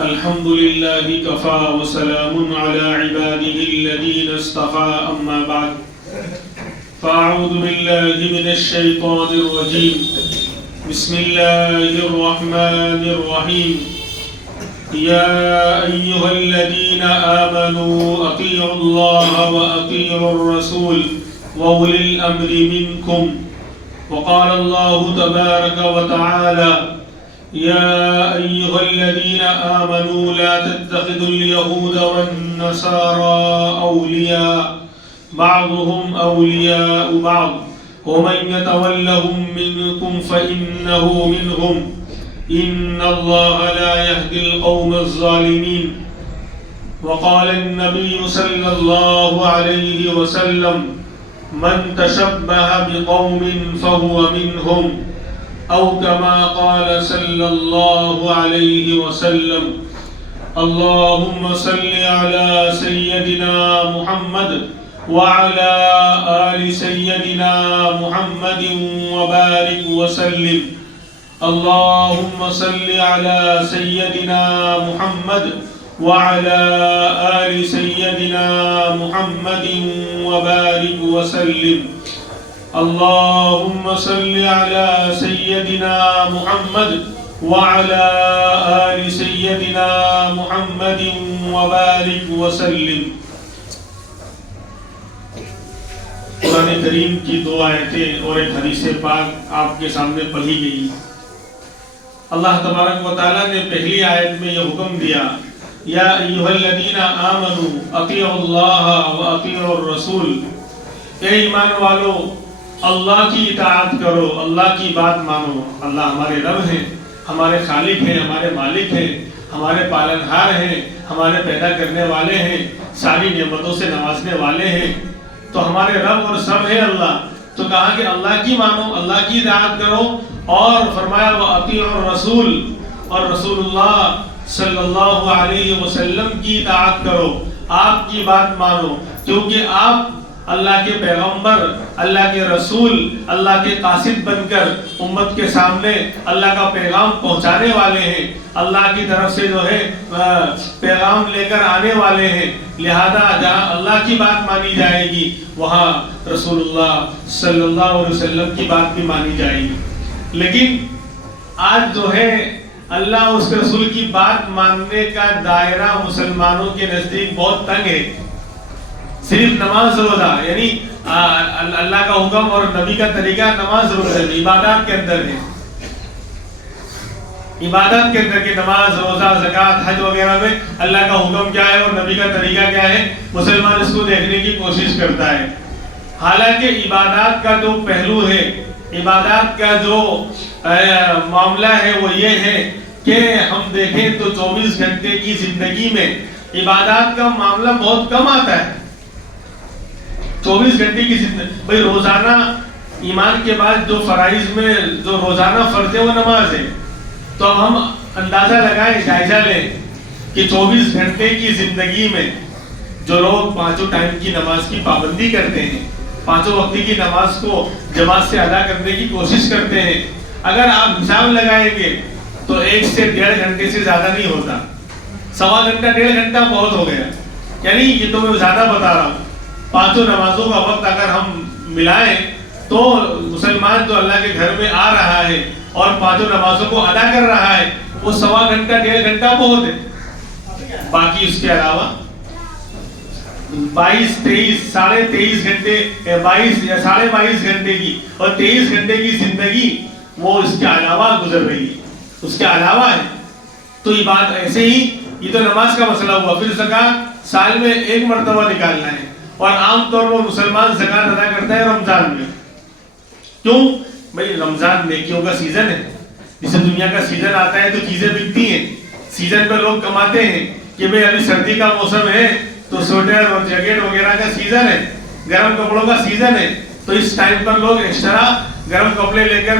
الحمد لله كفى وسلام على عباده الذين اصطفى أما بعد فأعوذ بالله من الشيطان الرجيم بسم الله الرحمن الرحيم يا أيها الذين آمنوا أطيعوا الله وأطيعوا الرسول وأولي الأمر منكم وقال الله تبارك وتعالى يا أيها الذين آمنوا لا تتخذوا اليهود والنصارى أولياء بعضهم أولياء بعض ومن يتولهم منكم فإنه منهم إن الله لا يهدي القوم الظالمين وقال النبي صلى الله عليه وسلم من تشبه بقوم فهو منهم أو كما قال صلى الله عليه وسلم اللهم صل على سيدنا محمد وعلى آل سيدنا محمد وبارك وسلم اللهم صل على سيدنا محمد وعلى آل سيدنا محمد وبارك وسلم اللهم صل على سيدنا محمد وعلى آل سيدنا محمد وبارك وسلم. قرآن کریم کی دو آیتیں اور ایک حدیث پاک آپ کے سامنے پڑھی گئی. اللہ تبارک و تعالیٰ نے پہلی آیت میں یہ حکم دیا یا ایھا الذین آمنوا اطیعوا اللہ و اطیعوا الرسول، اے ایمان والو اللہ کی اطاعت کرو، اللہ کی بات مانو. اللہ ہمارے رب ہیں، ہمارے خالق ہیں، ہمارے مالک ہیں، ہمارے پالنہار ہیں، ہمارے پیدا کرنے والے ہیں، ساری نعمتوں سے نوازنے والے ہیں. تو ہمارے رب اور سب ہے اللہ. تو کہا کہ اللہ کی مانو، اللہ کی اطاعت کرو، اور فرمایا وَأَطِيعُوا الرَّسُولَ، اور رسول اللہ صلی اللہ علیہ وسلم کی اطاعت کرو، آپ کی بات مانو، کیونکہ آپ اللہ کے پیغمبر، اللہ کے رسول، اللہ کے قاصد بن کر امت کے سامنے اللہ کا پیغام پہنچانے والے ہیں، اللہ کی طرف سے جو ہے پیغام لے کر آنے والے ہیں. لہذا جہاں اللہ کی بات مانی جائے گی وہاں رسول اللہ صلی اللہ علیہ وسلم کی بات بھی مانی جائے گی. لیکن آج جو ہے اللہ اس کے رسول کی بات ماننے کا دائرہ مسلمانوں کے نزدیک بہت تنگ ہے. صرف نماز روزہ یعنی اللہ کا حکم اور نبی کا طریقہ نماز روزہ عبادات کے اندر ہے. عبادت کے اندر کہ نماز روزہ زکوٰۃ حج وغیرہ میں اللہ کا حکم کیا ہے اور نبی کا طریقہ کیا ہے، مسلمان اس کو دیکھنے کی کوشش کرتا ہے. حالانکہ عبادات کا جو پہلو ہے، عبادات کا جو معاملہ ہے وہ یہ ہے کہ ہم دیکھیں تو 24 گھنٹے کی زندگی میں عبادات کا معاملہ بہت کم آتا ہے. 24 گھنٹے کی زندگی بھئی روزانہ ایمان کے بعد جو فرائض میں جو روزانہ فرض ہے وہ نماز ہے. تو اب ہم اندازہ لگائیں، جائزہ لیں کہ 24 گھنٹے کی زندگی میں جو لوگ پانچوں ٹائم کی نماز کی پابندی کرتے ہیں، پانچوں وقتی کی نماز کو جماعت سے ادا کرنے کی کوشش کرتے ہیں، اگر آپ حساب لگائیں گے تو 1 سے 1.5 گھنٹے سے زیادہ نہیں ہوتا. 1.25 گھنٹہ 1.5 گھنٹہ بہت ہو گیا. یعنی یہ تو میں زیادہ بتا رہا ہوں. پانچوں نمازوں کا وقت اگر ہم ملائیں تو مسلمان جو اللہ کے گھر میں آ رہا ہے اور پانچوں نمازوں کو ادا کر رہا ہے وہ 1.25 گھنٹہ 1.5 گھنٹہ بہت ہے. باقی اس کے علاوہ 22 23 23.5 گھنٹے 22 یا 22.5 گھنٹے کی اور 23 گھنٹے کی زندگی وہ اس کے علاوہ گزر رہی ہے، اس کے علاوہ ہے. تو یہ بات ایسے ہی، یہ تو نماز کا مسئلہ ہوا. پھر زکوٰۃ سال میں 1 مرتبہ نکالنا ہے، اور عام طور پر مسلمان زکوٰۃ ادا کرتا ہے رمضان میں. کیوں بھائی رمضان نیکیوں کا سیزن ہے. جسے دنیا کا سیزن آتا ہے تو چیزیں بکتی ہیں, سیزن پہ لوگ کماتے ہیں کہ بھائی ابھی سردی کا موسم ہے تو سویٹر اور جیکٹ وغیرہ کا سیزن ہے, گرم کپڑوں کا سیزن ہے, تو اس ٹائم پر لوگ ایکسٹرا گرم کپڑے لے کر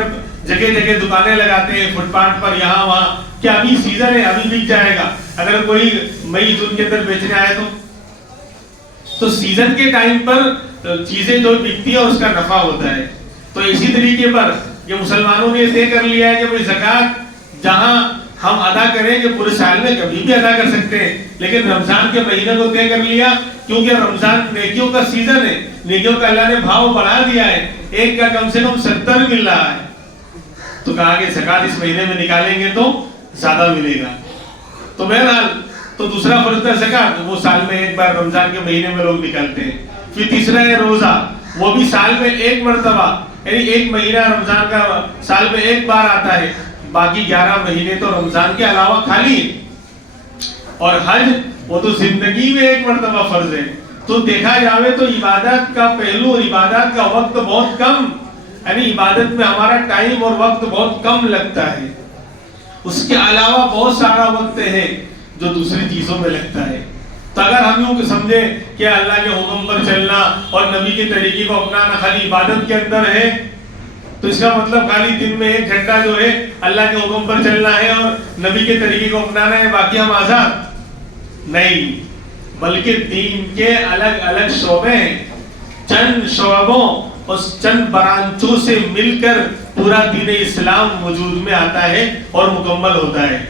جگہ جگہ دکانیں لگاتے ہیں فٹ پاتھ پر یہاں وہاں, کہ ابھی سیزن ہے ابھی بک جائے گا, اگر کوئی مئی جون کے اندر بیچنے آئے تو سیزن کے ٹائم پر چیزیں جو بکتی ہے اس کا نفع ہوتا ہے. تو اسی طریقے پر یہ مسلمانوں نے طے کر لیا ہے کہ زکوٰۃ جہاں ہم ادا کریں کہ پورے سال میں کبھی بھی ادا کر سکتے ہیں, لیکن رمضان کے مہینے کو طے کر لیا کیونکہ رمضان نیکیوں کا سیزن ہے, نیکیوں کا اللہ نے بھاؤ بڑھا دیا ہے, ایک کا کم سے کم 70 مل رہا ہے, تو کہا کہ زکوٰۃ اس مہینے میں نکالیں گے تو زیادہ ملے گا. تو بہرحال تو دوسرا فرض ہے زکوٰۃ, وہ سال میں ایک بار رمضان کے مہینے میں لوگ نکالتے ہیں. پھر تیسرا ہے روزہ, وہ بھی سال میں ایک مرتبہ, یعنی ایک مہینہ رمضان کا سال میں ایک بار آتا ہے, باقی 11 مہینے تو رمضان کے علاوہ خالی ہے. اور حج وہ تو زندگی میں ایک مرتبہ فرض ہے. تو دیکھا جاوے تو عبادت کا پہلو, عبادت کا وقت بہت کم, یعنی عبادت میں ہمارا ٹائم اور وقت بہت کم لگتا ہے. اس کے علاوہ بہت سارا وقت ہے جو دوسری چیزوں میں لگتا ہے. تو اگر ہم یوں سمجھیں کہ اللہ کے حکم پر چلنا اور نبی کے طریقے کو اپنانا خالی عبادت کے اندر ہے, تو اس کا مطلب خالی دن میں 1 گھنٹہ جو ہے اللہ کے حکم پر چلنا ہے اور نبی کے طریقے کو اپنانا ہے, باقی ہم آزاد نہیں. بلکہ دین کے الگ الگ شعبے ہیں, چند شعبوں اور چند برانچوں سے مل کر پورا دین اسلام وجود میں آتا ہے اور مکمل ہوتا ہے.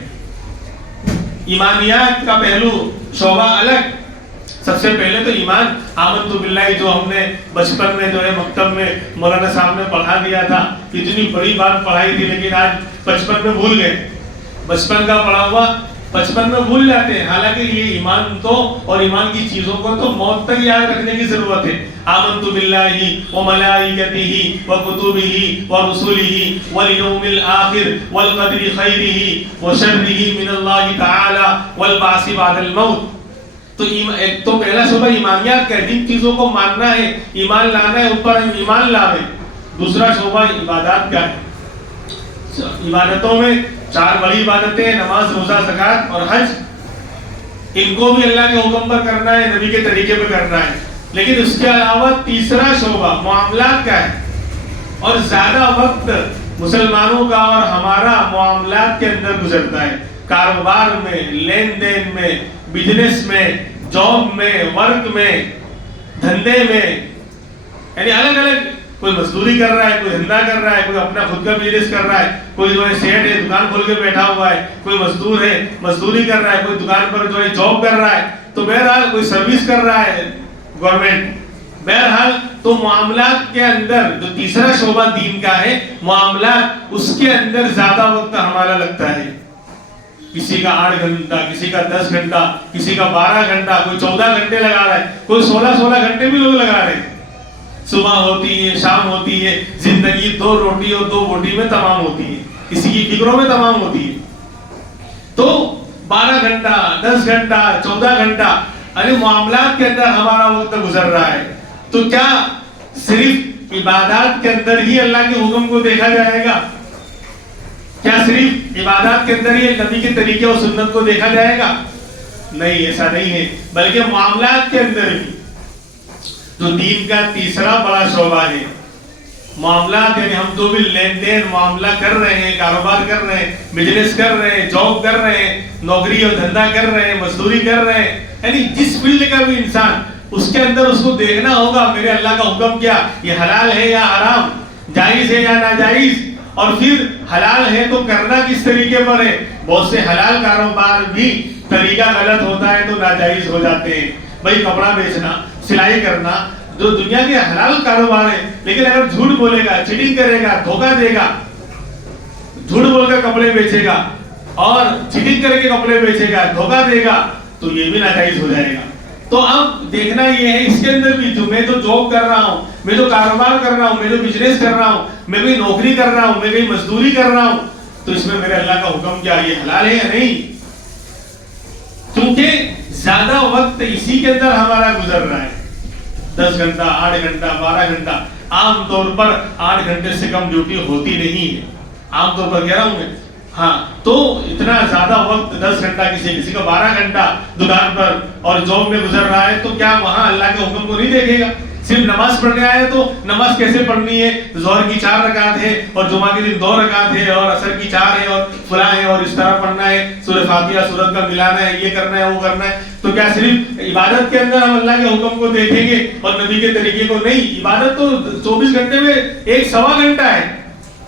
ایمانیات کا پہلو شعبہ الگ. سب سے پہلے تو ایمان, آمنت باللہ, جو ہم نے بچپن میں جو ہے مکتب میں مولانا صاحب نے پڑھا دیا تھا, اتنی بڑی بات پڑھائی تھی لیکن آج بچپن میں بھول گئے. بچپن کا پڑھا ہوا بچپن میں بھول جاتے ہیں, حالانکہ یہ ایمان تو اور ایمان کی چیزوں کو تو موت تک یاد رکھنے کی ضرورت ہے. آمنت باللہ وملائکتہ وکتبہ ورسلہ والیوم الآخر والقدر خیرہ وشرہ من اللہ تعالی والبعث بعد الموت. تو پہلا شعبہ ایمانیات کا ہے, جن چیزوں کو ماننا ہے, ایمان لانا ہے, ان پر ہم ایمان لاویں. دوسرا شعبہ عبادات کا ہے. عبادتوں میں 4 بڑی عبادتیں ہیں, نماز, روزہ, زکوٰۃ اور حج. ان کو بھی اللہ کے حکم پر کرنا ہے, نبی کے طریقے پر کرنا ہے. لیکن اس کے علاوہ تیسرا شعبہ معاملات کا ہے, اور زیادہ وقت مسلمانوں کا اور ہمارا معاملات کے اندر گزرتا ہے. کاروبار میں, لین دین میں, بزنس میں, جاب میں, ورک میں, دھندے میں, یعنی الگ الگ. کوئی مزدوری کر رہا ہے, کوئی دھندا کر رہا ہے, کوئی اپنا خود کا بزنس کر رہا ہے, کوئی جو ہے سیٹ ہے دکان کھول کے بیٹھا ہوا ہے, کوئی مزدور ہے مزدوری کر رہا ہے, کوئی دکان پر جو ہے جاب کر رہا ہے, تو بہرحال کوئی سروس کر رہا ہے گورنمنٹ. بہرحال تو معاملات کے اندر جو تیسرا شعبہ دین کا ہے معاملات, اس کے اندر زیادہ وقت ہمارا لگتا ہے. کسی کا 8 گھنٹہ, کسی کا 10 گھنٹہ, کسی کا 12 گھنٹہ, کوئی 14 گھنٹے لگا رہا ہے, کوئی 16 گھنٹے بھی لوگ لگا رہے ہیں. صبح ہوتی ہے, شام ہوتی ہے, زندگی 2 روٹی اور 2 بوٹی میں تمام ہوتی ہے, کسی کی فکروں میں تمام ہوتی ہے. تو 12 گھنٹہ, 10 گھنٹہ, 14 گھنٹہ, ارے معاملات کے اندر ہمارا وقت گزر رہا ہے. تو کیا صرف عبادات کے اندر ہی اللہ کے حکم کو دیکھا جائے گا؟ کیا صرف عبادات کے اندر ہی نبی کے طریقے اور سنت کو دیکھا جائے گا؟ نہیں, ایسا نہیں ہے. بلکہ معاملات کے اندر بھی جو دین کا تیسرا بڑا شعبہ ہے معاملات, یعنی ہم جو بھی لین دین معاملہ کر رہے ہیں, کاروبار کر رہے ہیں, بزنس کر رہے ہیں, جاب کر رہے ہیں, نوکری اور دھندا کر رہے ہیں, مزدوری کر رہے ہیں, یعنی جس فیلڈ کا بھی انسان, اس کے اندر اس کو دیکھنا ہوگا میرے اللہ کا حکم کیا, یہ حلال ہے یا حرام, جائز ہے یا ناجائز, اور پھر حلال ہے تو کرنا کس طریقے پر ہے. بہت سے حلال کاروبار بھی طریقہ غلط ہوتا ہے تو ناجائز ہو جاتے ہیں. بھائی کپڑا بیچنا, سلائی کرنا, جو دنیا کے حلال کاروبار ہے, لیکن اگر جھوٹ بولے گا, چیٹنگ کرے گا, دھوکہ دے گا, جھوٹ بول کر کپڑے بیچے گا اور چیٹنگ کر کے کپڑے بیچے گا, دھوکہ دے گا, تو یہ بھی ناجائز ہو جائے گا. تو اب دیکھنا یہ ہے اس کے اندر بھی, جو میں جو جاب کر رہا ہوں, میں جو کاروبار کر رہا ہوں, میں جو بزنس کر رہا ہوں, میں کوئی نوکری کر رہا ہوں, میں کوئی مزدوری کر رہا ہوں, تو اس میں میرے اللہ کا حکم کیا, یہ حلال ہے یا نہیں. کیونکہ زیادہ وقت اسی کے اندر ہمارا گزر رہا ہے, 10 گھنٹہ, 8 گھنٹہ, 12 گھنٹہ. عام طور پر 8 گھنٹے سے کم ڈیوٹی ہوتی نہیں ہے، عام طور پر کہہ رہا ہوں میں. ہاں تو اتنا زیادہ وقت 10 گھنٹہ کسی کا 12 گھنٹہ دکان پر اور جاب میں گزر رہا ہے، تو کیا وہاں اللہ کے حکم کو نہیں دیکھے گا؟ صرف نماز پڑھنے آئے تو نماز کیسے پڑھنی ہے؟ ظہر کی 4 رکعت ہے اور جمعہ کے دن 2 رکعت ہے اور عصر کی 4 ہے اور فلاں ہے اور اس طرح پڑھنا ہے، سورہ فاتحہ سورت کا ملانا ہے، یہ کرنا ہے وہ کرنا ہے. تو کیا صرف عبادت کے اندر ہم اللہ کے حکم کو دیکھیں گے اور نبی کے طریقے کو نہیں؟ عبادت تو 24 گھنٹے میں 1.25 گھنٹہ ہے،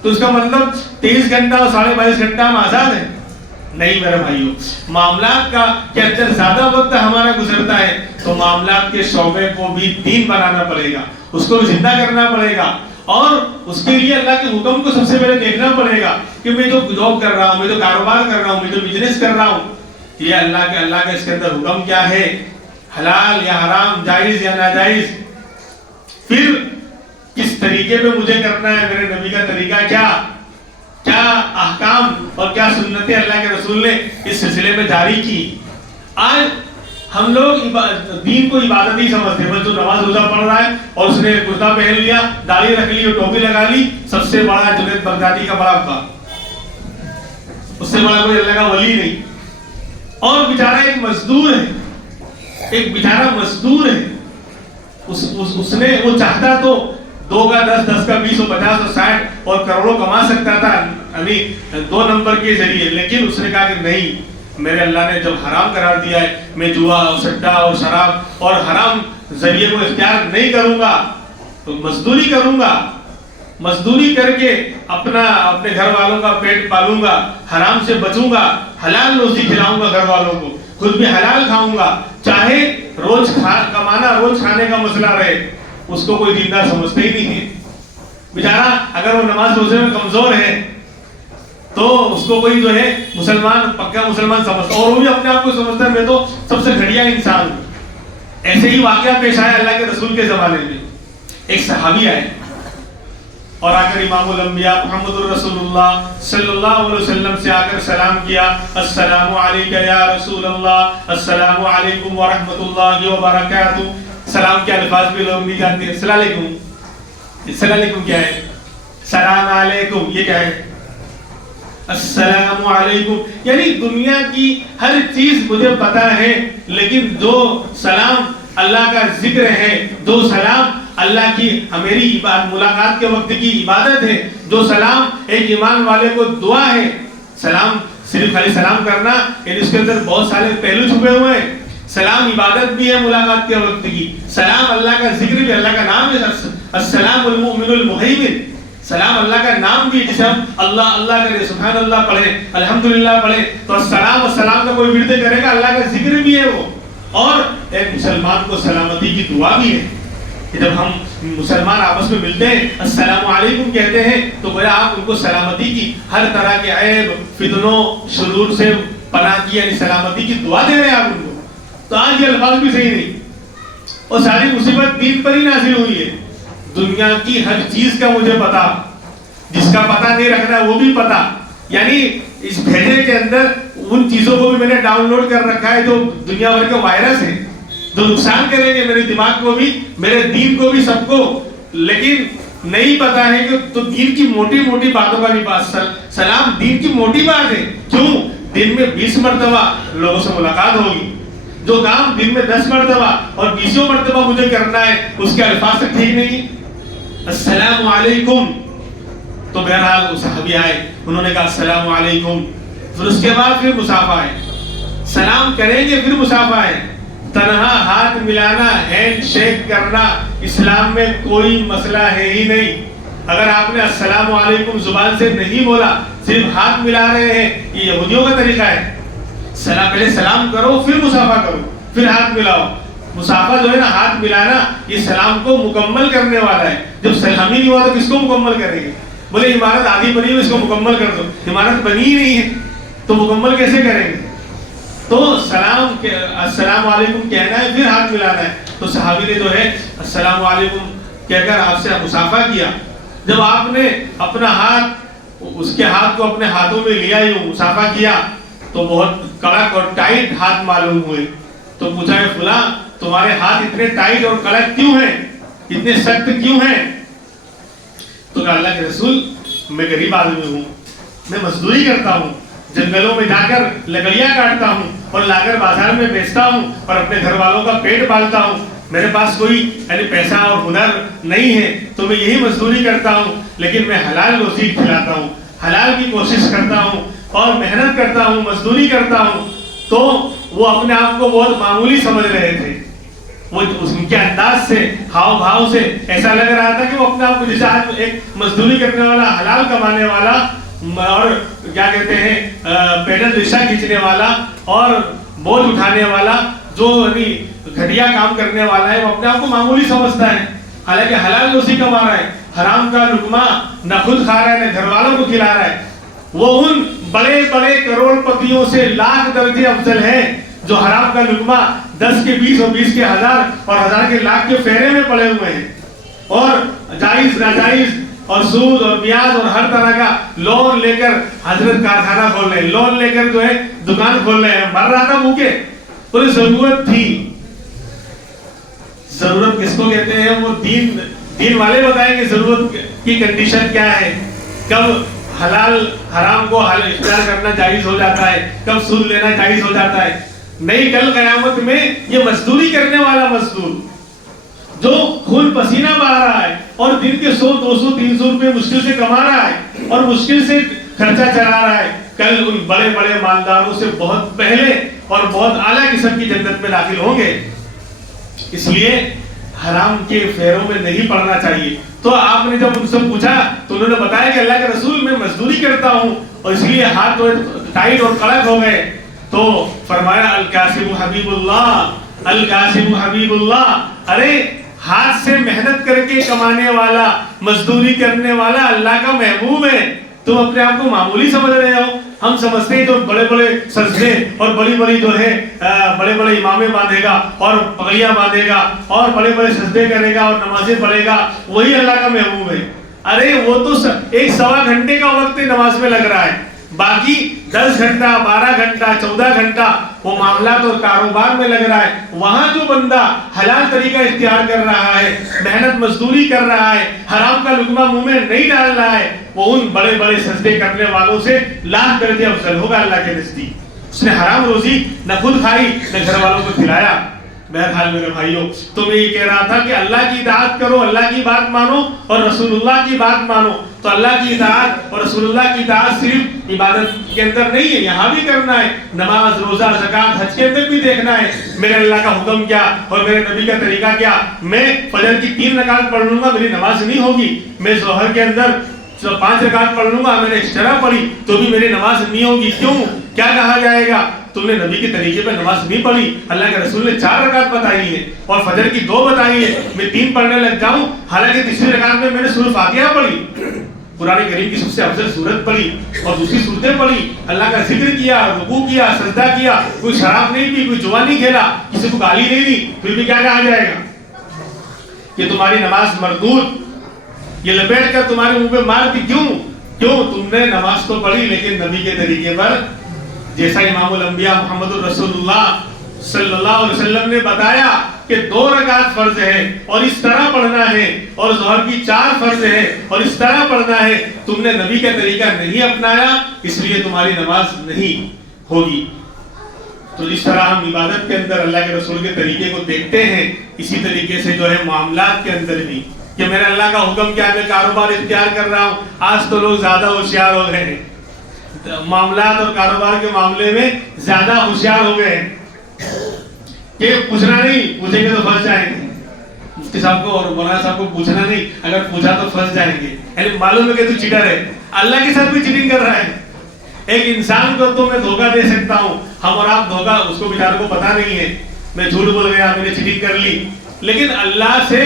تو اس کا مطلب 23 گھنٹہ اور 22.5 گھنٹہ ہم آزاد ہیں. نہیں میرے بھائیوں، معاملات کا کے اندر زیادہ وقت ہمارا گزرتا ہے تو معاملات کے شعبے کو بھی دین بنانا پڑے گا، اس کو زندہ کرنا پڑے گا، اور اس کے لیے اللہ کے حکم کو سب سے پہلے دیکھنا پڑے گا کہ میں جو جاب کر رہا ہوں، میں جو کاروبار کر رہا ہوں، میں جو بزنس کر رہا ہوں، یہ اللہ کا اس کے اندر حکم کیا ہے، حلال یا حرام، جائز یا ناجائز، پھر کس طریقے پہ مجھے کرنا ہے، میرے نبی کا طریقہ کیا احکام اور کیا سنتیں اللہ کے رسول نے اس سلسلے میں جاری کی. آج ہم لوگ دین کو عبادت ہی سمجھتے ہیں، بس جو نماز روزہ پڑھ رہا ہے اور اس نے کرتا پہن لیا، داڑھی رکھ لی اور ٹوپی لگا لی، سب سے بڑا جنید بغدادی کا بڑا ابا، اس سے بڑا کوئی اللہ کا ولی نہیں. اور بیچارہ ایک مزدور ہے، اس نے وہ چاہتا تو 2 کا 10، 10 کا 20 اور 50 اور 60 اور کروڑوں کما سکتا تھا، یعنی 2 نمبر کے ذریعے، لیکن اس نے کہا کہ نہیں، میرے اللہ نے جب حرام قرار دیا ہے، میں جوا اور سٹا اور شراب اور حرام ذریعے کو اختیار نہیں کروں گا، تو مزدوری کروں گا، مزدوری کر کے اپنے گھر والوں کا پیٹ پالوں گا، حرام سے بچوں گا، حلال روزی کھلاؤں گا گھر والوں کو، خود بھی حلال کھاؤں گا، چاہے روز کمانا روز کھانے کا مسئلہ رہے. اس کو کوئی دیندار سمجھتے ہی نہیں ہے. بیچارہ اگر وہ نماز روزے میں کمزور ہے تو اس کو کوئی جو ہے پکا مسلمان سمجھتا، اور وہ بھی اپنے آپ کو سمجھتا ہے میں تو سب سے گھٹیا انسان ہوں. ایسے ہی واقعہ پیش آیا اللہ کے رسول کے زمانے میں. ایک صحابی آئے اور آ کر امام الانبیاء محمد الرسول اللہ صلی اللہ علیہ وسلم سے آ کر سلام کیا، السلام علیکم یا رسول اللہ، السلام علیکم ورحمۃ اللہ وبرکاتہ. سلام کے الفاظ بھی لوگ نہیں جانتے. السلام علیکم کیا ہے؟ سلام علیکم یہ کیا ہے؟ السلام علیکم. یعنی دنیا کی ہر چیز مجھے پتا ہے، لیکن جو سلام اللہ کا ذکر ہے، جو سلام اللہ کی میری ملاقات کے وقت کی عبادت ہے، جو سلام ایک ایمان والے کو دعا ہے. سلام صرف خالی سلام کرنا، یعنی اس کے اندر بہت سارے پہلو چھپے ہوئے ہیں. سلام عبادت بھی ہے ملاقات کے وقت کی، سلام اللہ کا ذکر بھی، اللہ کا نام ہے السلام المؤمن المہیمن. سلام اللہ کا نام بھی، جسے ہم اللہ کرے، سبحان اللہ پڑھیں، الحمدللہ پڑھیں، تو السلام والسلام کا کوئی ورد کرے گا، اللہ کا ذکر بھی ہے وہ. اور ایک مسلمان کو سلامتی کی دعا بھی ہے. جب ہم مسلمان آپس میں ملتے ہیں السلام علیکم کہتے ہیں تو گویا آپ ان کو سلامتی کی، ہر طرح کے عیب فتنوں شرور سے پناہ کی، یعنی سلامتی کی دعا دے رہے ہیں آپ ان کو. تو آج یہ الفاظ بھی صحیح نہیں، اور ساری مصیبت دین پر ہی نازل ہوئی ہے. دنیا کی ہر چیز کا مجھے پتا، جس کا پتا نہیں رکھنا وہ بھی پتا. یعنی اس بھیجے کے اندر ان چیزوں کو بھی میں نے ڈاؤن لوڈ کر رکھا ہے جو دنیا بھر کے وائرس ہیں، جو نقصان کریں گے میرے دماغ کو بھی، میرے دین کو بھی، سب کو. لیکن نہیں پتا ہے کہ تو دین کی موٹی موٹی باتوں کا نہیں بات. سلام دین کی موٹی بات ہے. کیوں؟ دن میں 20 مرتبہ لوگوں سے ملاقات ہوگی، جو کام دن میں 10 مرتبہ اور 20 مرتبہ مجھے کرنا ہے اس کے الفاظ تک ٹھیک نہیں. السلام علیکم. تو بہرحال وہ صحابی آئے، انہوں نے کہا السلام علیکم. پھر اس کے بعد پھر مصافحہ ہے، سلام کریں گے پھر مصافحہ ہے. تنہا ہاتھ ملانا، ہینڈ شیک کرنا اسلام میں کوئی مسئلہ ہے ہی نہیں. اگر آپ نے السلام علیکم زبان سے نہیں بولا، صرف ہاتھ ملا رہے ہیں، یہ یہودیوں کا طریقہ ہے. پہلے سلام کرو پھر مصافحہ کرو پھر ہاتھ ملاؤ. مصافحہ جو ہے نا، ہاتھ ملانا، یہ سلام کو مکمل کرنے والا ہے. جب سلام ہی نہیں ہوا تو کس کو مکمل کریں گے؟ بولے عمارت آدھی بنی ہوئی اس کو مکمل کر دو. عمارت بنی ہی نہیں ہے تو مکمل کیسے کریں گے؟ تو السلام علیکم کہنا ہے پھر ہاتھ ملانا ہے. تو صحابی نے جو ہے السلام علیکم کہہ کر آپ سے مصافحہ کیا. جب آپ نے اپنا ہاتھ اس کے ہاتھ کو اپنے ہاتھوں میں لیا، یوں مصافحہ کیا، تو بہت کڑک اور ٹائٹ ہاتھ معلوم ہوئے. تو پوچھا ہے فلاں تمہارے ہاتھ اتنے ٹائٹ اور کڑک کیوں ہیں، اتنے سخت کیوں ہیں؟ تو کہا اللہ کے رسول میں غریب آدمی ہوں, میں مزدوری کرتا ہوں, جنگلوں میں جا کر لکڑیاں کاٹتا ہوں اور لا کر بازار میں بیچتا ہوں اور اپنے گھر والوں کا پیٹ پالتا ہوں, میرے پاس کوئی یعنی پیسہ اور ہنر نہیں ہے, تو میں یہی مزدوری کرتا ہوں, لیکن میں حلال روزی کھلاتا ہوں, حلال کی کوشش کرتا ہوں اور محنت کرتا ہوں, مزدوری کرتا ہوں. تو وہ اپنے آپ کو بہت معمولی سمجھ رہے تھے. وہ ان کے انداز سے, ہاؤ بھاؤ سے ایسا لگ رہا تھا کہ وہ اپنے آپ کو جیسے آج ایک مزدوری کرنے والا, حلال کمانے والا اور کیا کہتے ہیں پیڈل رکشہ کھینچنے والا اور بوجھ اٹھانے والا, جو گھٹیا کام کرنے والا ہے, وہ اپنے آپ کو معمولی سمجھتا ہے. حالانکہ حلال روزی کما رہا ہے, حرام کا لقمہ نہ خود کھا رہا ہے نہ گھر والوں کو کھلا رہا ہے. وہ ان بڑے بڑے کروڑ پتیوں سے لاکھ درجے افضل ہے جو حرام کا لقمہ 10 کے 20 اور 20 کے 1000 اور 1000 کے لاکھ کے پھیرے میں پڑے ہوئے ہیں, اور جائز ناجائز اور سود اور بیاج اور ہر طرح کا لون لے کر حضرت کارخانہ کھول رہے ہیں, لون لے کر جو ہے دکان کھول رہے ہیں. مر رہا تھا بھوکے, انہیں ضرورت تھی. ضرورت کس کو کہتے ہیں؟ وہ دین والے بتائیں کہ ضرورت کی کنڈیشن کیا ہے, کب حلال حرام کو اختیار کرنا جائز ہو جاتا ہے, کب سود لینا جائز ہو جاتا ہے. نہیں, کل قیامت میں یہ مزدوری کرنے والا مزدور جو خون پسینہ بہا رہا ہے اور دن کے 100 200 300 روپے مشکل سے کما رہا ہے اور مشکل سے خرچہ چلا رہا ہے, کل ان بڑے بڑے مالداروں سے بہت پہلے اور بہت اعلیٰ قسم کی جنت میں داخل ہوں گے. اس لیے حرام کے پھیروں میں نہیں پڑنا چاہیے. تو آپ نے جب ان سے پوچھا تو انہوں نے بتایا کہ اللہ کے رسول میں مزدوری کرتا ہوں اور اس لیے ہاتھ ٹائٹ اور کڑک ہو گئے. تو فرمایا القاسم حبیب اللہ, القاسم حبیب اللہ, ارے ہاتھ سے محنت کر کے کمانے والا, مزدوری کرنے والا اللہ کا محبوب ہے. تم اپنے آپ کو معمولی سمجھ رہے ہو. ہم سمجھتے ہیں جو بڑے بڑے سجدے اور بڑی بڑی جو ہے بڑے بڑے امامے باندھے گا اور پگڑیاں باندھے گا اور بڑے بڑے سجدے کرے گا اور نمازیں پڑھے گا, وہی اللہ کا محبوب ہے. ارے وہ تو 1.25 گھنٹے کا وقت نماز میں لگ رہا ہے, باقی 10 گھنٹہ 12 گھنٹہ 14 گھنٹہ وہ معاملات اور کاروبار میں لگ رہا ہے. وہاں جو بندہ حلال طریقہ اختیار کر رہا ہے, محنت مزدوری کر رہا ہے, حرام کا لقمہ منہ میں نہیں ڈال رہا ہے, وہ ان بڑے بڑے سجدے کرنے والوں سے لاکھ درجے افضل ہوگا اللہ کے نزدیک. اس نے حرام روزی نہ خود کھائی نہ گھر والوں کو کھلایا. بہرحال میرے بھائیوں, تو میں یہ کہہ رہا تھا کہ اللہ کی اطاعت کرو, اللہ کی بات مانو اور رسول اللہ کی بات مانو. تو اللہ کی اطاعت اور رسول اللہ کی اطاعت صرف عبادت کے اندر نہیں ہے, یہاں بھی کرنا ہے. نماز, روزہ, زکوٰۃ, حج کے اندر بھی دیکھنا ہے میرے اللہ کا حکم کیا اور میرے نبی کا طریقہ کیا. میں فجر کی 3 رکعت پڑھ لوں گا, میری نماز نہیں ہوگی. میں ظہر کے اندر 5 رکعت پڑھ لوں گا, میں نے ایکسٹرا پڑھی تو بھی میری نماز نہیں ہوگی. کیوں؟ کیا کہا جائے گا؟ تم نے نبی کے طریقے پہ نماز نہیں پڑھی. اللہ کے رسول نے 4 رکعت بتائی ہے اور فجر کی 2 بتائی ہے, میں 3 پڑھنے لگ جاؤں حالانکہ تیسری رکعت میں نے سورہ فاتحہ پڑھی, قرآن کریم کی سب سے افضل سورت پڑھی اور دوسری سورتیں پڑھی, اللہ کا ذکر کیا, رکوع کیا, سجدہ کیا, کوئی شراب نہیں پی, کوئی جوا نہیں کھیلا, کسی کو گالی نہیں دی, پھر بھی کیا کہا جائے گا کہ تمہاری نماز مردود, یہ لپیٹ کر تمہارے منہ پہ مار دی. کیوں؟ تم نے نماز تو پڑھی لیکن نبی کے طریقے پر, جیسا امام الانبیاء محمد الرسول اللہ صلی اللہ علیہ وسلم نے بتایا کہ 2 رکعت فرض ہے اور اس طرح پڑھنا ہے, اور ظہر کی 4 فرض ہے اور اس طرح پڑھنا ہے. تم نے نبی کا طریقہ نہیں اپنایا, اس لیے تمہاری نماز نہیں ہوگی. تو اس طرح ہم عبادت کے اندر اللہ کے رسول کے طریقے کو دیکھتے ہیں, اسی طریقے سے جو ہے معاملات کے اندر بھی کہ میرے اللہ کا حکم کیا ہے, میں کاروبار اختیار کر رہا ہوں. آج تو لوگ زیادہ ہوشیار ہو گئے ہیں, معاملات اور کاروبار کے معاملے میں زیادہ ہوشیار ہو گئے ہیں کہ پوچھنا نہیں, پوچھیں گے تو پھنس جائیں گے. مفتی صاحب کو اور مولانا صاحب کو پوچھنا نہیں, اگر پوچھا تو پھنس جائیں گے. یعنی معلوم ہے کہ تو چیٹر ہے, اللہ کے ساتھ بھی چیٹنگ کر رہا ہے. ایک انسان کو تو میں دھوکہ دے سکتا ہوں, ہم اور آپ دھوکہ, اس کو بیچارے کو پتا نہیں ہے, میں جھوٹ بول گیا, میں نے چیٹنگ کر لی. لیکن اللہ سے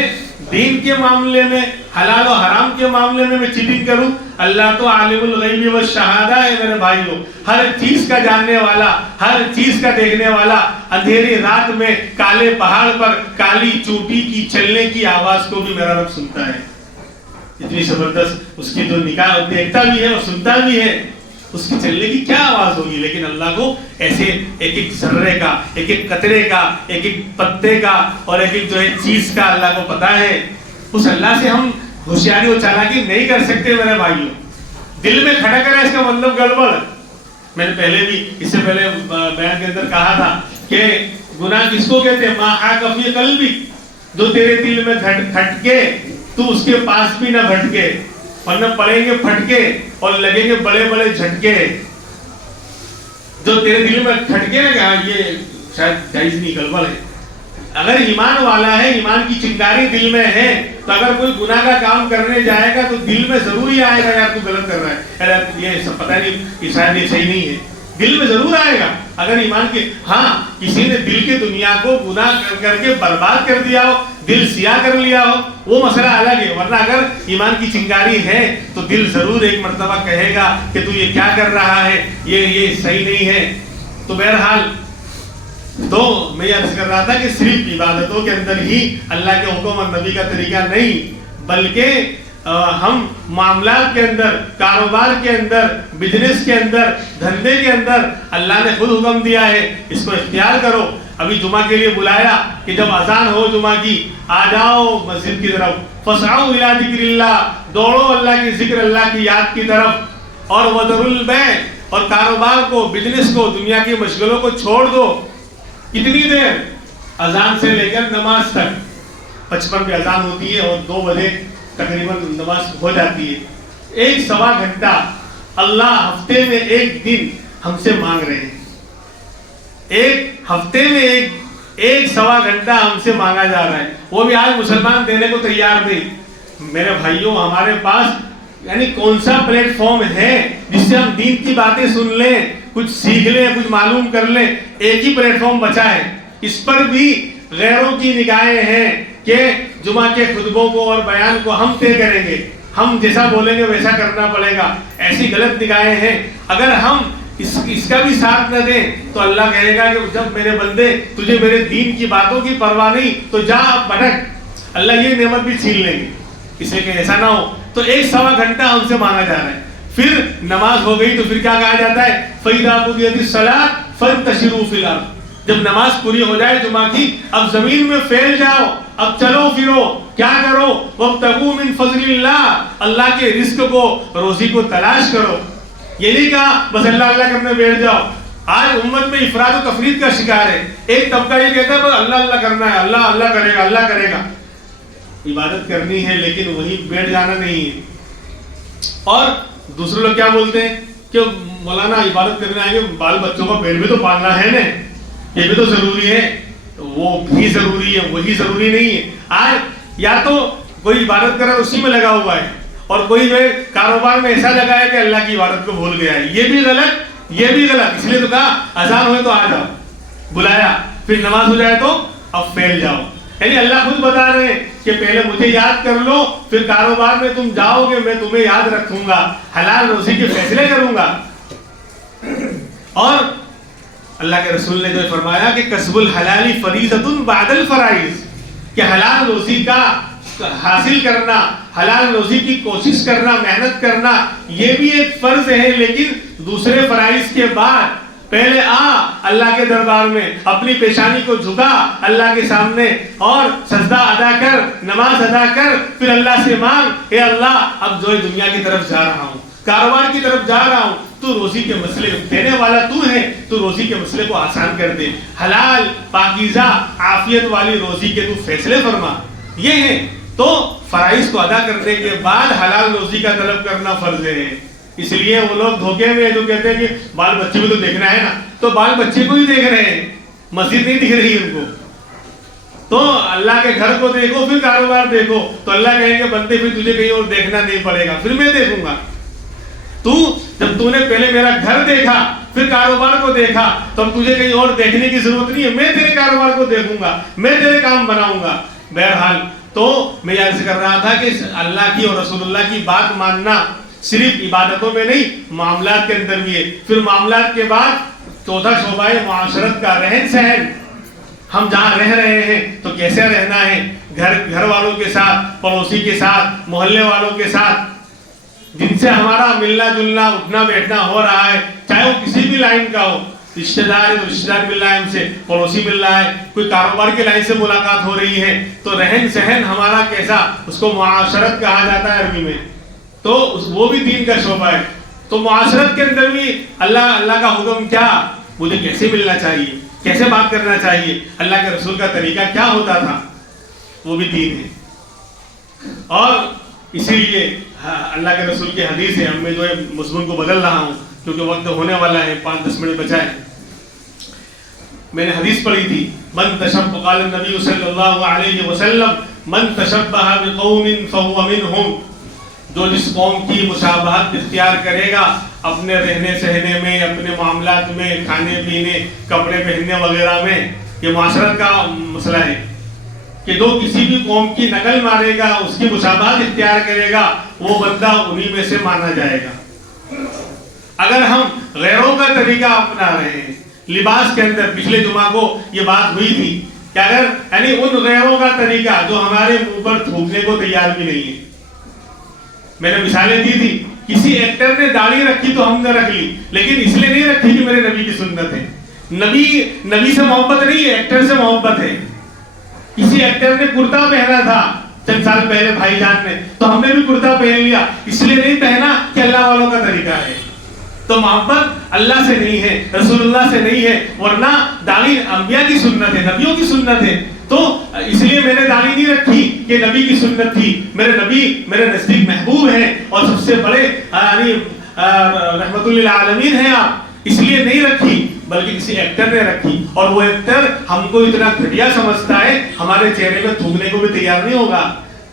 دین کے معاملے میں, حلال و حرام کے معاملے میں چیٹنگ کروں؟ اللہ تو عالم الغیب والشہادہ ہے میرے بھائیوں, ہر چیز کا جاننے والا, ہر چیز کا دیکھنے والا. اندھیری رات میں کالے پہاڑ پر کالی چونٹی کی چلنے کی آواز کو بھی میرا رب سنتا ہے. اتنی زبردست اس کی جو نکاح دیکھتا بھی ہے اور سنتا بھی ہے, اس کی چلنے کی کیا آواز ہوگی. لیکن اللہ کو ایسے ایک ایک ذرے کا, ایک ایک قطرے کا, ایک ایک پتے کا اور ایک ایک جو ہے چیز کا اللہ کو پتا ہے. اس اللہ سے ہم ہوشیاری اور چالاکی نہیں کر سکتے میرے بھائیوں. دل میں کھٹک رہا ہے اس کا مطلب گڑبڑ. میں نے پہلے بھی اس سے پہلے بیان کے اندر کہا تھا کہ گناہ کس کو کہتے ہیں؟ ما حاک فی قلبک، جو تیرے دل میں کھٹکے تو اس کے پاس بھی نہ بھٹکے، ورنہ پڑیں گے پھٹکے اور لگیں گے بڑے بڑے جھٹکے. جو تیرے دل میں کھٹکے نا کہ یہ شاید جائز نہیں، گڑبڑ ہے. اگر ایمان والا ہے، ایمان کی چنگاری دل میں ہے، تو اگر کوئی گناہ کا کام کرنے جائے گا تو دل میں ضرور ہی آئے گا یار تو غلط کر رہا ہے، یار یہ سب پتہ نہیں کہ شاید یہ صحیح نہیں ہے. دل میں ضرور آئے گا اگر ایمان کے. ہاں کسی نے دل کی دنیا کو گناہ کر کے برباد کر دیا ہو، دل سیاہ کر لیا ہو، وہ مسئلہ الگ ہے. ورنہ اگر ایمان کی چنگاری ہے تو دل ضرور ایک مرتبہ کہے گا کہ تو یہ کیا کر رہا ہے، یہ صحیح نہیں ہے. تو بہرحال تو میں یہ عرض کر رہا تھا کہ صرف عبادتوں کے اندر ہی اللہ کے حکم اور نبی کا طریقہ نہیں، بلکہ ہم معاملات کے اندر، کاروبار کے اندر، بزنس کے اندر، دھندے کے اندر اللہ نے خود حکم دیا ہے اس کو اختیار کرو. ابھی جمعہ کے لیے بلایا کہ جب اذان ہو جمعہ کی آ جاؤ مسجد کی طرف. فسعوا الی ذکر اللہ، دوڑو اللہ کی ذکر، اللہ کی یاد کی طرف. اور وذروا البیع، اور کاروبار کو، بزنس کو، دنیا کی مشغلوں کو چھوڑ دو. کتنی دیر؟ اذان سے لے کر نماز تک. 55 پہ اذان ہوتی ہے اور 2 بجے تقریباً نماز ہو جاتی ہے. 1-1.25 گھنٹہ اللہ ہفتے میں ایک دن ہم سے مانگ رہے ہیں. ایک ہفتے میں 1-1.25 گھنٹہ ہم سے مانگا جا رہا ہے. وہ بھی آج مسلمان دینے کو تیار نہیں. میرے بھائیوں ہمارے پاس یعنی کون سا پلیٹ فارم ہے جس سے ہم دین کی باتیں سن لیں، کچھ سیکھ لیں، کچھ معلوم کر لیں؟ ایک ہی پلیٹ فارم بچا ہے. اس پر بھی غیروں کی نگاہیں ہیں کہ جمعہ کے خطبوں کو اور بیان کو ہم طے کریں گے، ہم جیسا بولیں گے ویسا کرنا پڑے گا. ایسی غلط نگاہیں ہیں. اگر ہم اس کا بھی ساتھ نہ دیں تو اللہ کہے گا کہ جب میرے بندے تجھے میرے دین کی باتوں کی پرواہ نہیں تو جا بھٹک. اللہ یہ نعمت بھی چھین لیں گے. اسے کہ ایسا نہ ہو. تو 1-1.25 گھنٹہ ہم سے مانگا جا رہا ہے. پھر نماز ہو گئی تو پھر کیا کہا جاتا ہے؟ فَإِذَا قُضِيَتِ الصَّلَاةُ فَانتَشِرُوا فِي الْأَرْضِ. جب نماز پوری ہو جائے جمعہ کی، اب زمین میں پھیل جاؤ، اب چلو پھرو. کیا کرو؟ وَابْتَغُوا مِن فَضْلِ اللَّهِ، اللہ کے رزق کو، روزی کو تلاش کرو. یہ نہیں کہا بس اللہ اللہ کرنے بیٹھ جاؤ. آج امت میں افراد و تفرید کا شکار ہے. ایک طبقہ یہ کہتا ہے بس اللہ اللہ کرنا ہے، اللہ اللہ کرے گا، اللہ کرے گا. عبادت کرنی ہے لیکن وہی بیٹھ جانا نہیں ہے. اور دوسرے لوگ کیا بولتے ہیں کہ مولانا عبادت کرنے آئیں گے، بال بچوں کا پیٹ بھی تو پالنا ہے نا، یہ بھی تو ضروری ہے. وہ بھی ضروری ہے، وہی ضروری نہیں ہے. آج یا تو کوئی عبادت کر رہا ہے اسی میں لگا ہوا ہے، اور کوئی جو کاروبار میں ایسا لگا ہے کہ اللہ کی عبادت کو بھول گیا ہے. یہ بھی غلط، یہ بھی غلط. اس لیے تو کہا اذان ہوئے تو آ جاؤ، بلایا. پھر نماز ہو جائے تو اب پھیل جاؤ. یعنی اللہ خود بتا رہے ہیں کہ پہلے مجھے یاد کر لو، پھر کاروبار میں تم جاؤ گے میں تمہیں یاد رکھوں گا، حلال روزی کے فیصلے کروں گا. اور اللہ کے رسول نے جو فرمایا کہ کسب الحلال فریضۃ بعد الفرائض، کہ حلال روزی کا حاصل کرنا، حلال روزی کی کوشش کرنا، محنت کرنا، یہ بھی ایک فرض ہے، لیکن دوسرے فرائض کے بعد. پہلے اللہ کے دربار میں اپنی پیشانی کو جھکا اللہ کے سامنے اور سجدہ ادا کر، نماز ادا کر، پھر اللہ سے مانگ، اے اللہ اب جو دنیا کی طرف جا رہا ہوں، کاروبار کی طرف جا رہا ہوں، تو روزی کے مسئلے دینے والا تو ہے، تو روزی کے مسئلے کو آسان کر دے، حلال پاکیزہ عافیت والی روزی کے تو فیصلے فرما. یہ ہے تو فرائض کو ادا کرنے کے بعد حلال روزی کا طلب کرنا فرض ہے. اس لیے وہ لوگ دھوکے میں جو کہتے ہیں کہ بال بچے کو تو دیکھنا ہے نا، تو بال بچے کو ہی دیکھ رہے ہیں، مسجد نہیں دکھ رہی ان کو. تو اللہ کے گھر کو دیکھو پھر کاروبار دیکھو. تو اللہ کہیں گے بندے پھر تجھے کہیں اور دیکھنا نہیں پڑے گا، پھر میں دیکھوں گا. جب تو نے پہلے میرا گھر دیکھا پھر کاروبار کو دیکھا تو اب تجھے کہیں اور دیکھنے کی ضرورت نہیں ہے، میں تیرے کاروبار کو دیکھوں گا، میں تیرے کام بناؤں گا. بہرحال تو میں عرض کر رہا تھا کہ اللہ کی اور رسول اللہ کی بات ماننا صرف عبادتوں میں نہیں، معاملات کے اندر بھی ہے. پھر معاملات کے بعد چوتھا شعبہ ہے معاشرت کا، رہن سہن. ہم جہاں رہ رہے ہیں تو کیسے رہنا ہے، گھر والوں کے ساتھ، پڑوسی کے ساتھ، محلے والوں کے ساتھ، جن سے ہمارا ملنا جلنا، اٹھنا بیٹھنا ہو رہا ہے، چاہے وہ کسی بھی لائن کا ہو. رشتہ دار ہے تو رشتہ دار مل رہا ہے ہم سے، پڑوسی مل رہا ہے، کوئی کاروبار کے لائن سے ملاقات ہو رہی ہے، تو رہن سہن ہمارا کیسا، اس کو معاشرت کہا جاتا ہے عربی میں، تو وہ بھی دین کا شعبہ ہے. تو معاشرت کے اندر بھی اللہ کا حکم کیا، مجھے کیسے ملنا چاہیے، کیسے بات کرنا چاہیے، اللہ کے رسول کا طریقہ کیا ہوتا تھا، وہ بھی دین ہے. اور اسی لیے اللہ کے رسول کی حدیث ہے. اب میں جو ہے مضمون کو بدل رہا ہوں کیونکہ وقت ہونے والا ہے، 5-10 منٹ بچا ہے. میں نے حدیث پڑھی تھی، من تشبہ، قال النبی صلی اللہ علیہ وسلم، من تشبہ بقوم فهو منهم، جو جس قوم کی مشابہت اختیار کرے گا اپنے رہنے سہنے میں، اپنے معاملات میں، کھانے پینے، کپڑے پہننے وغیرہ میں، یہ معاشرت کا مسئلہ ہے کہ جو کسی بھی قوم کی نقل مارے گا، اس کی مشابہت اختیار کرے گا، وہ بندہ انہی میں سے مانا جائے گا. اگر ہم غیروں کا طریقہ اپنا رہے ہیں لباس کے اندر، پچھلے جمعہ کو یہ بات ہوئی تھی کہ اگر یعنی ان غیروں کا طریقہ جو ہمارے اوپر تھوکنے کو تیار بھی نہیں ہے. میں نے مثالیں دی تھی، کسی ایکٹر نے داڑھی رکھی تو ہم نے رکھ لی، لیکن اس لیے نہیں رکھی کہ میرے نبی کی سنت ہے. نبی سے محبت نہیں ہے، ایکٹر سے محبت ہے. کسی ایکٹر نے کرتا پہنا تھا چند سال پہلے بھائی جان نے، تو ہم نے بھی کرتا پہن لیا، اس لیے نہیں پہنا کہ اللہ والوں کا طریقہ ہے. تو محبت اللہ سے نہیں ہے، رسول اللہ سے نہیں ہے، ورنہ داڑھی انبیاء کی سنت ہے، نبیوں کی سنت ہے. تو اس لیے میں نے داڑھی نہیں رکھی کہ نبی کی سنت تھی. میرے نبی میرے نزدیک محبوب ہیں اور سب سے بڑے یعنی رحمت للعالمین ہیں آپ، اس لیے نہیں رکھی، بلکہ کسی ایکٹر نے رکھی. اور وہ ایکٹر ہم کو اتنا گھٹیا سمجھتا ہے، ہمارے چہرے میں تھوکنے کو بھی تیار نہیں ہوگا.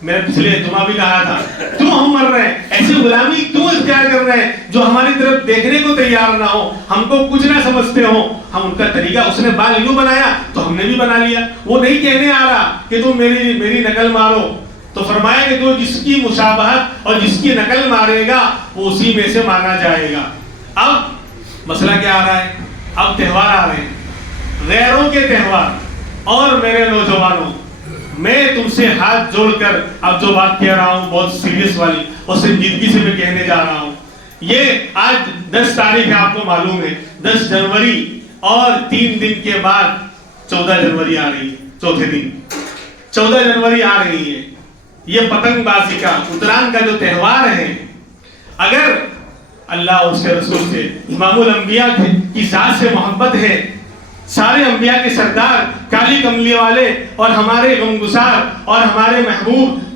میں نے پچھلے جمعہ بھی کہا تھا، کیوں ہم مر رہے ہیں، ایسی غلامی کیوں اختیار کر رہے ہیں جو ہماری طرف دیکھنے کو تیار نہ ہو، ہم کو کچھ نہ سمجھتے ہو. ہم ان کا طریقہ، اس نے بال یوں بنایا تو ہم نے بھی بنا لیا. وہ نہیں کہنے آ رہا کہ تم میری نقل مارو. تو فرمایا کہ جو جس کی مشابہت اور جس کی نقل مارے گا وہ اسی میں سے مانا جائے گا. اب مسئلہ کیا آ رہا ہے، اب تہوار آ رہے ہیں، غیروں کے تہوار. اور میرے نوجوانوں، میں تم سے ہاتھ جوڑ کر اب جو بات کہہ رہا ہوں بہت سیریس والی اور سنجیدگی سے میں کہنے جا رہا ہوں. یہ آج 10 تاریخ ہے، آپ کو معلوم ہے 10 جنوری، اور 3 دن کے بعد 14 جنوری آ رہی ہے. چوتھے دن 14 جنوری آ رہی ہے. یہ پتنگ بازی کا، اتران کا جو تہوار ہے، اگر اللہ اور اس کے رسول سے، امام الانبیاء کی ذات سے محبت ہے، سارے انبیاء کے سردار، کالی کملی والے، اور ہمارے غمگسار اور ہمارے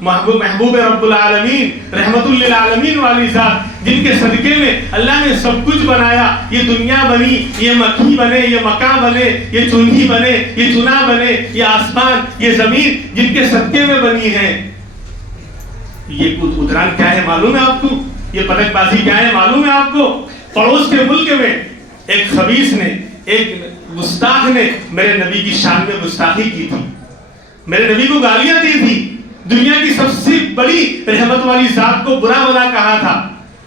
محبوب رب العالمین، رحمت للعالمین والی ذات، جن کے صدقے میں اللہ نے سب کچھ بنایا، یہ دنیا بنی، یہ مکھی بنے، یہ مکہ بنے، یہ چونہی بنے، یہ چنا بنے، یہ آسمان، یہ زمین جن کے صدقے میں بنی ہے. یہ اتران کیا ہے معلوم ہے آپ کو؟ یہ پتنگ بازی کیا ہے معلوم ہے آپ کو؟ پڑوس کے ملک میں ایک خبیث نے، ایک گستاخ نے میرے نبی کی شان میں گستاخی کی تھی، میرے نبی کو گالیاں دی تھی، دنیا کی سب سے بڑی رحمت والی ذات کو برا بھلا کہا تھا.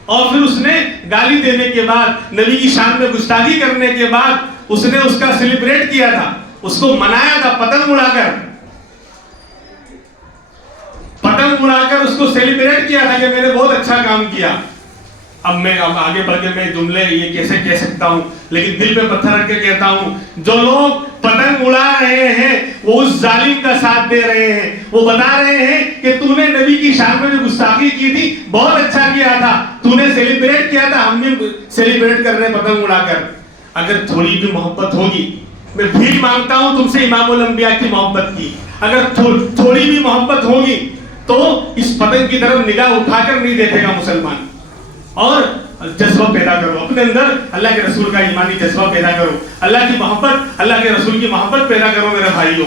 اور پھر اس نے گالی دینے کے بعد، نبی کی شان میں گستاخی کرنے کے بعد، اس نے اس کا سیلیبریٹ کیا تھا، اس کو منایا تھا پتنگ اڑا کر اس کو سیلیبریٹ کیا تھا کہ میں نے بہت اچھا کام کیا. اب آگے بڑھ کے میں جملے یہ کیسے کہہ سکتا ہوں، لیکن دل پہ پتھر رکھ کے کہتا ہوں، جو لوگ پتنگ اڑا رہے ہیں وہ اس ظالم کا ساتھ دے رہے ہیں. وہ بتا رہے ہیں کہ تو نے نبی کی شان میں جو گستاخی کی تھی بہت اچھا کیا تھا، تو نے سیلیبریٹ کیا تھا، ہم بھی سیلیبریٹ کر رہے ہیں پتنگ اڑا کر. اگر تھوڑی بھی محبت ہوگی، میں بھیک مانگتا ہوں تم سے امام الانبیاء کی محبت کی، اگر تھوڑی بھی محبت ہوگی تو اس پتنگ کی طرف نگاہ اٹھا کر نہیں دیکھے گا مسلمان. اور جذبہ پیدا کرو اپنے اندر، اللہ کے رسول کا ایمانی جذبہ پیدا کرو، اللہ کی محبت، اللہ کے رسول کی محبت پیدا کرو میرے بھائیوں.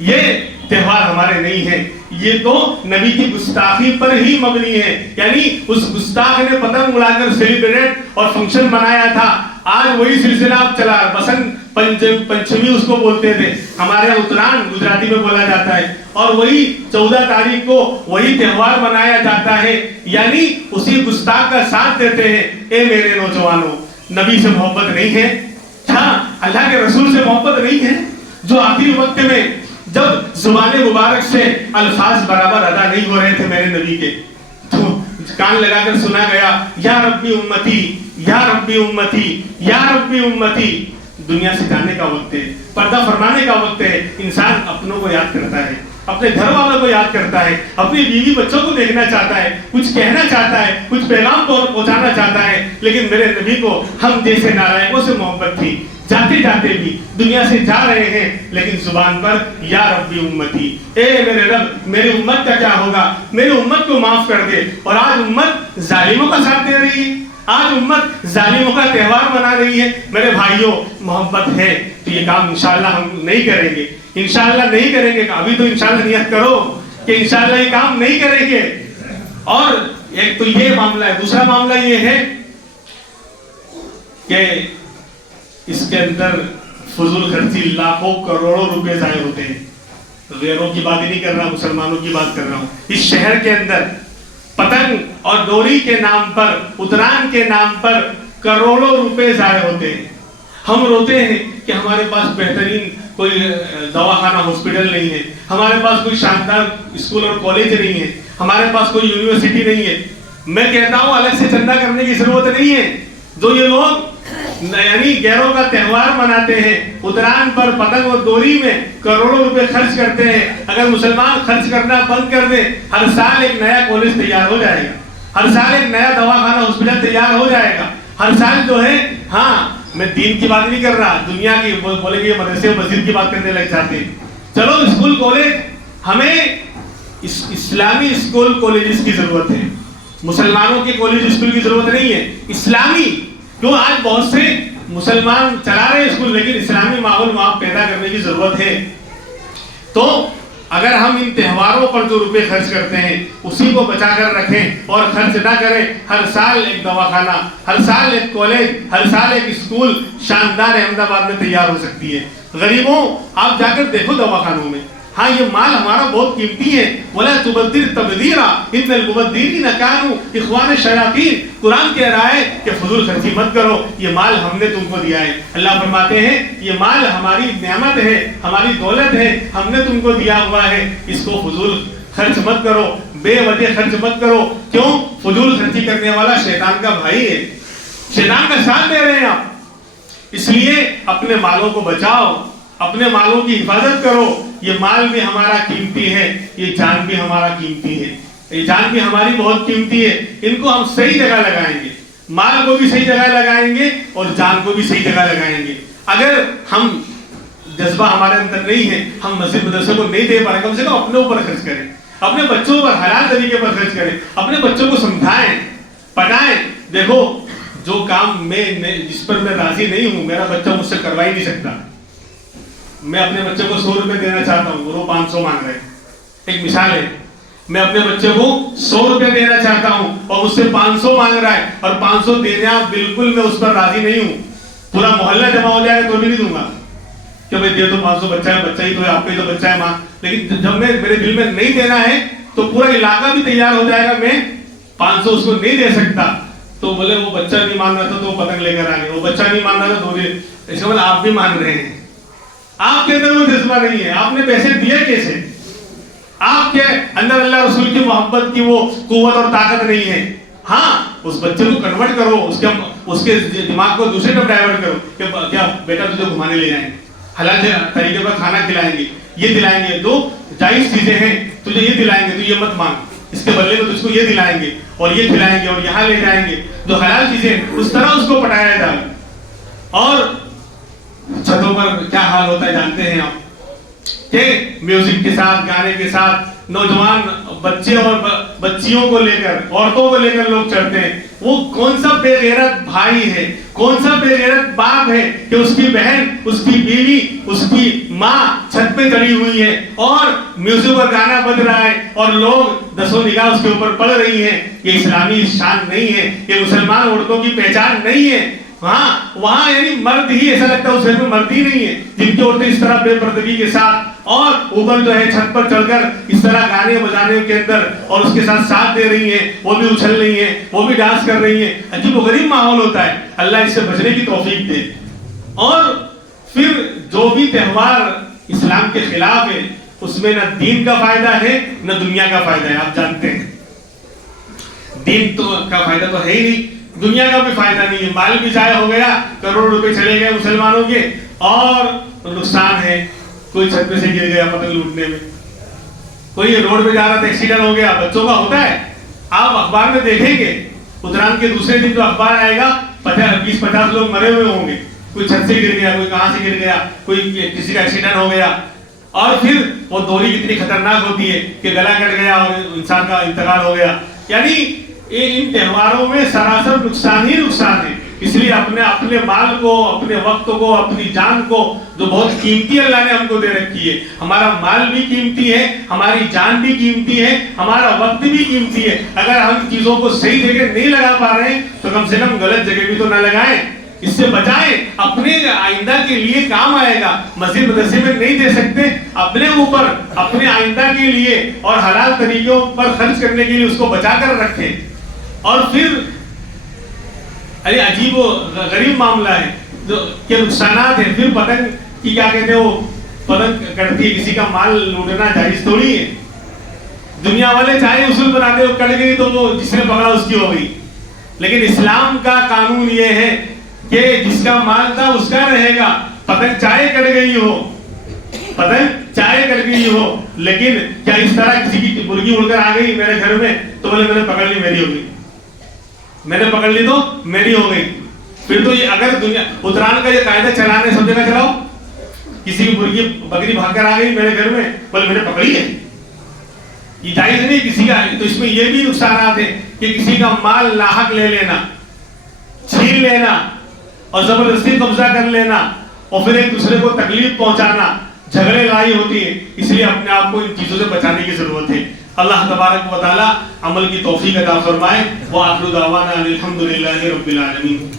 یہ تہوار ہمارے نہیں ہیں، یہ تو نبی کی گستاخی پر ہی مبنی ہے. یعنی اس گستاخ نے پتنگ اڑا کر سیلیبریٹ اور فنکشن منایا تھا. آج وہی سلسلہ اب چلا، بسنت پنچمی اس کو بولتے تھے، ہمارے یہاں اتران گجراتی میں بولا جاتا ہے، اور وہی 14 تاریخ کو وہی تہوار منایا جاتا ہے. یعنی اسی گستاخ کا ساتھ دیتے ہیں. اے میرے نوجوانوں، نبی سے محبت نہیں ہے کیا؟ اللہ کے رسول سے محبت نہیں ہے؟ جو آخری وقت میں جب زبان مبارک سے الفاظ برابر ادا نہیں ہو رہے تھے میرے نبی کے، تو کان لگا کر سنا گیا، یا ربی امتی، یا ربی امتی، یا ربی امتی. دنیا سے جانے کا وقت ہے، پردہ فرمانے کا وقت ہے. انسان اپنوں کو یاد کرتا ہے، اپنے گھر والوں کو یاد کرتا ہے، اپنی بیوی بچوں کو دیکھنا چاہتا ہے، کچھ کہنا چاہتا ہے، کچھ پیغام پہنچانا چاہتا ہے. لیکن میرے نبی کو ہم جیسے نالائقوں سے محبت تھی، جاتے جاتے بھی دنیا سے جا رہے ہیں لیکن زبان پر یا ربی امتی، اے میرے رب میری امت کا کیا ہوگا، میری امت کو معاف کر دے. اور آج امت ظالموں کا ساتھ دے رہی ہے، آج امت ظالموں کا تہوار منا رہی ہے. میرے بھائیوں محبت ہے تو یہ کام انشاءاللہ ہم نہیں کریں گے، انشاءاللہ نہیں کریں گے. ابھی تو انشاءاللہ نیت کرو کہ انشاءاللہ یہ کام نہیں کریں گے. اور ایک تو یہ معاملہ ہے. دوسرا معاملہ یہ ہے کہ اس کے اندر فضول خرچی لاکھوں کروڑوں روپے ضائع ہوتے ہیں. غیروں کی بات ہی نہیں کر رہا، مسلمانوں کی بات کر رہا ہوں. اس شہر کے اندر پتنگ اور ڈوری کے نام پر، اتران کے نام پر کروڑوں روپے ضائع ہوتے ہیں. ہم روتے ہیں کہ ہمارے پاس بہترین کوئی دواخانہ ہاسپٹل نہیں ہے، ہمارے پاس کوئی شاندار اسکول اور کالج نہیں ہے، ہمارے پاس کوئی یونیورسٹی نہیں ہے. میں کہتا ہوں الگ سے چندہ کرنے کی ضرورت نہیں ہے. جو یہ لوگ یعنی غیروں کا تہوار مناتے ہیں، اتران پر پتنگ اور ڈوری میں کروڑوں روپے خرچ کرتے ہیں، اگر مسلمان خرچ کرنا بند کر دے، ہر سال ایک نیا کالج تیار ہو جائے گا، ہر سال ایک نیا دواخانہ ہاسپٹل تیار ہو جائے گا. ہر سال جو ہے، ہاں میں دین کی بات نہیں کر رہا، دنیا کی بولے گے مدرسے و مسجد کی بات کرنے لگ جاتے ہیں. چلو اسکول کالج، ہمیں اسلامی اسکول کالجز کی ضرورت ہے، مسلمانوں کے کالج اسکول کی ضرورت نہیں ہے. اسلامی کیوں آج بہت سے مسلمان چلا رہے اسکول، لیکن اسلامی ماحول وہاں پیدا کرنے کی ضرورت ہے. تو اگر ہم ان تہواروں پر جو روپے خرچ کرتے ہیں اسی کو بچا کر رکھیں اور خرچ نہ کریں، ہر سال ایک دواخانہ، ہر سال ایک کالج، ہر سال ایک اسکول شاندار احمد آباد میں تیار ہو سکتی ہے. غریبوں آپ جا کر دیکھو دواخانوں میں، ہاں یہ مال ہمارا بہت قیمتی ہے. وَلَا تُبَذِّرْ تَبْذِيرًا إِنَّ الْمُبَذِّرِينَ كَانُوا إِخْوَانَ الشَّيَاطِينَ. قرآن کہہ رہا ہے کہ فضول خرچی مت کرو، یہ مال ہم نے تم کو دیا ہے. اللہ فرماتے ہیں یہ مال ہماری نعمت ہے، ہماری دولت ہے، ہم نے تم کو دیا ہوا ہے، اس کو فضول خرچ مت کرو، بے وجہ خرچ مت کرو. کیوں؟ فضول خرچی کرنے والا شیطان کا بھائی ہے، شیطان کا ساتھ دے رہے ہیں آپ. اس لیے اپنے مالوں کو بچاؤ، اپنے مالوں کی حفاظت کرو. یہ مال بھی ہمارا قیمتی ہے، یہ جان بھی ہمارا قیمتی ہے، یہ جان بھی ہماری بہت قیمتی ہے. ان کو ہم صحیح جگہ لگائیں گے، مال کو بھی صحیح جگہ لگائیں گے اور جان کو بھی صحیح جگہ لگائیں گے. اگر ہم جذبہ ہمارے اندر نہیں ہے، ہم مسجد مدرسے کو نہیں دے پا رہے، کم سے کم اپنے اوپر خرچ کریں، اپنے بچوں پر حلال طریقے پر خرچ کریں، اپنے بچوں کو سمجھائیں، پڑھائیں. دیکھو جو کام میں جس پر میں راضی نہیں ہوں میرا بچہ مجھ سے کروا ہی نہیں سکتا. میں اپنے بچے کو 100 روپے دینا چاہتا ہوں، وہ 500 مانگ رہے ہیں. ایک مثال ہے، میں اپنے بچے کو 100 روپے دینا چاہتا ہوں اور مجھ سے 500 مانگ رہا ہے، اور 500 دینا بالکل میں اس پر راضی نہیں ہوں. پورا محلہ جمع ہو جائے گا تو بھی نہیں دوں گا کہ بھائی دے تو 500، بچہ ہے، بچہ ہی تو ہے، آپ کا ہی تو بچہ ہے ماں. لیکن جب میرے دل میں نہیں دینا ہے تو پورا علاقہ بھی تیار ہو جائے گا، میں 500 اس کو نہیں دے سکتا. تو بولے وہ بچہ نہیں مان رہا تھا تو وہ پتنگ لے کر آ گئے، وہ بچہ نہیں مان رہا تھا تو اس کا آپ بھی مان رہے ہیں. آپ کے اندر وہ جذبہ نہیں ہے، آپ نے پیسے دیے کیسے؟ آپ کے اندر اللہ رسول کی محبت کی وہ قوت اور طاقت نہیں ہے. ہاں اس بچے کو کنورٹ کرو، اس کے دماغ کو دوسرے طرف ڈائیورٹ کرو کہ کیا بیٹا تجھے گھمانے لے جائیں گے، حلال طریقے پر کھانا کھلائیں گے، یہ دلائیں گے، جو جائز چیزیں ہیں تجھے یہ دلائیں گے، تو یہ مت مانگ، اس کے بدلے میں تجھ کو یہ دلائیں گے اور یہ کھلائیں گے اور یہاں لے جائیں گے. جو حلال چیزیں اس طرح اس کو پٹایا جائے. اور چھتوں پر کیا حال ہوتا ہے جانتے ہیں آپ کہ میوزک کے ساتھ، گانے کے ساتھ نوجوان بچے اور بچیوں کو لے کر، عورتوں کو لے کر لوگ چڑھتے ہیں. وہ کون سا بے غیرت بھائی ہے، کون سا بے غیرت باپ ہے کہ اس کی بہن، اس کی بیوی، اس کی ماں چھت پہ چڑھی ہوئی ہے اور میوزک اور گانا بج رہا ہے اور لوگ دسوں نگاہ اس کے اوپر پڑ رہی ہیں. یہ اسلامی شان نہیں ہے، یہ مسلمان عورتوں کی پہچان نہیں ہے. وہاں یعنی مرد ہی ایسا لگتا ہے اس گھر میں مرد ہی نہیں ہے جن کی عورتیں اس طرح بے پردگی کے ساتھ اور اوپر جو ہے چھت پر چڑھ کر اس طرح گانے بجانے کے اندر اور اس کے ساتھ دے رہی ہیں، وہ بھی اچھل رہی ہیں، وہ بھی ڈانس کر رہی ہیں. عجیب و غریب ماحول ہوتا ہے. اللہ اس سے بچنے کی توفیق دے. اور پھر جو بھی تہوار اسلام کے خلاف ہے اس میں نہ دین کا فائدہ ہے نہ دنیا کا فائدہ ہے. آپ جانتے ہیں دین کا فائدہ تو ہے ہی نہیں. دنیا کا بھی فائدہ نہیں ہے، مال بھی ضائع ہو گیا، کروڑ روپے چلے گئے مسلمانوں کے، اور نقصان ہے، کوئی چھت پہ سے گر گیا پتنگ لوٹنے میں، کوئی روڈ پہ جا رہا تھا ایکسیڈنٹ ہو گیا، بچوں کا ہوتا ہے. آپ اخبار میں دیکھیں گے اتران کے دوسرے دن جو اخبار آئے گا 20-50 لوگ مرے ہوئے ہوں گے، کوئی چھت سے گر گیا، کوئی کہاں سے گر گیا، کوئی کسی کا ایکسیڈنٹ ہو گیا. اور پھر وہ ڈوری کتنی خطرناک ہوتی ہے کہ گلا کٹ گیا اور انسان کا انتقال ہو گیا. یعنی ان تہواروں میں سراسر نقصان ہی نقصان ہے. اس لیے اپنے مال کو، اپنے وقت کو، اپنی جان کو، جو بہت قیمتی اللہ نے ہم کو دے رکھی ہے، ہمارا مال بھی قیمتی ہے، ہماری جان بھی قیمتی ہے، ہمارا وقت بھی قیمتی ہے. اگر ہم چیزوں کو صحیح جگہ نہیں لگا پا رہے ہیں تو کم سے کم غلط جگہ بھی تو نہ لگائیں، اس سے بچائیں. اپنے آئندہ کے لیے کام آئے گا. مسجد مدرسے میں نہیں دے سکتے، اپنے اوپر، اپنے آئندہ کے لیے اور حلال طریقوں پر خرچ کرنے کے لیے اس کو بچا کر رکھیں. اور پھر عجیب و غریب معاملہ ہے جو کہ نقصانات ہیں. پھر پتنگ کی کیا کہتے ہیں، وہ پتنگ کٹتی ہے، کسی کا مال لوٹنا جائز تھوڑی ہے. دنیا والے چاہے اصول بناتے ہو، کٹ گئی تو وہ جس نے پکڑا اس کی ہو گئی. لیکن اسلام کا قانون یہ ہے کہ جس کا مال تھا اس کا رہے گا. پتنگ چاہے کٹ گئی ہو، پتنگ چاہے کٹ گئی ہو، لیکن کیا اس طرح کسی کی مرغی اڑ کر آ گئی میرے گھر میں تو بولے میں نے پکڑ لی میری ہو گئی، میں نے پکڑ لی تو میری ہو گئی. پھر تو یہ اگر دنیا اتران کا یہ قاعدہ چلانے سب جگہ چلاؤ، کسی کی مرغی بکری بھاگ کر آ گئی میرے گھر میں، بولے میں نے پکڑی ہے، یہ جائز نہیں کسی کا. تو اس میں یہ بھی نقصانات ہیں کہ کسی کا مال لاحق لے لینا، چھین لینا اور زبردستی قبضہ کر لینا اور پھر ایک دوسرے کو تکلیف پہنچانا، جھگڑے لڑائی ہوتی ہے. اس لیے اپنے آپ کو ان چیزوں سے بچانے کی ضرورت ہے. اللہ تبارک و تعالی عمل کی توفیق عطا فرمائے. وآخر دعوانا الحمدللہ رب العالمین.